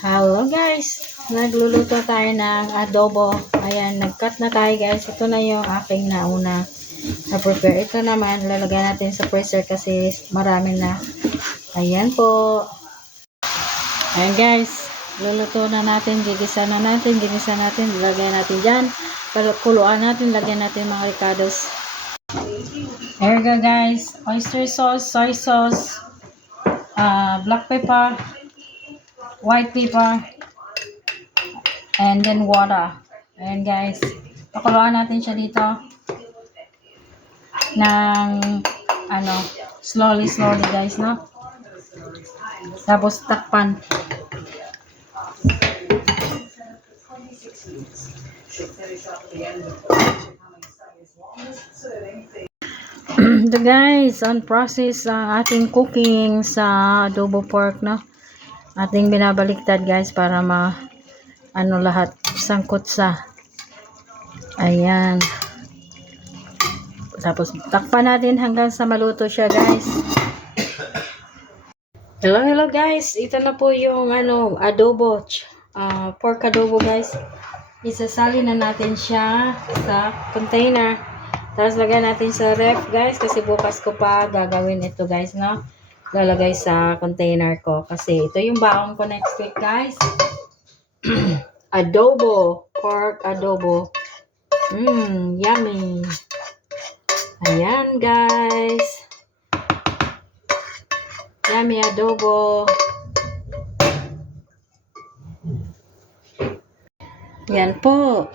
Hello guys! Nagluluto tayo ng adobo. Ayan, nag-cut na tayo guys. Ito na yung aking nauna na-prepare. Ito naman, lalagyan natin sa freezer kasi marami na. Ayan po. Ayan guys, luluto na natin. Ginisa natin. Lagyan natin dyan. Kuluan natin. Lagyan natin mga ricados. Here we go guys. Oyster sauce, soy sauce, black pepper, white pepper, and then water. Ayan guys. Pakuluan natin siya dito ng slowly guys, no? Tapos takpan. The guys, on process ang ating cooking sa adobo pork, no? Ating binabaliktad guys para lahat sangkot sa. Ayan. Tapos takpan natin hanggang sa maluto siya guys. Hello guys, ito na po yung adobo, pork adobo guys. Isasali na natin siya sa container. Tapos lagyan natin sa ref guys kasi bukas ko pa gagawin ito guys, no? Lalagay sa container ko kasi ito yung baon ko next week guys. Adobo, pork adobo. Yummy. Ayan guys. Yummy adobo. Yan po.